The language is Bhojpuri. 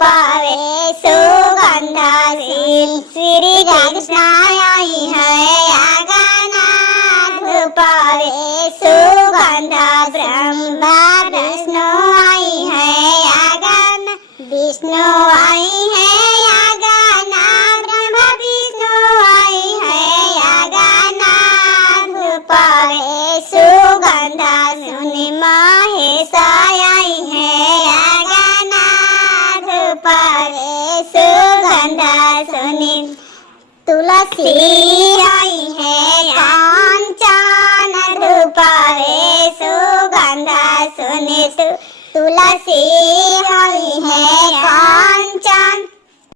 धूपावे सुगंधासीन श्री कृष्ण आई है आगाना धूपावे सुगंधा ब्रह्मा विष्णु आई है आगाना विष्णु आई है आगाना ब्रह्मा विष्णु आई है आगाना धूपावे सुगंधा सुनि महेश आई है आगाना धूपावे सुगंधा सुनि तुलसी आई है कांचन धूपावे सुगंधा सुनि तुलसी आई है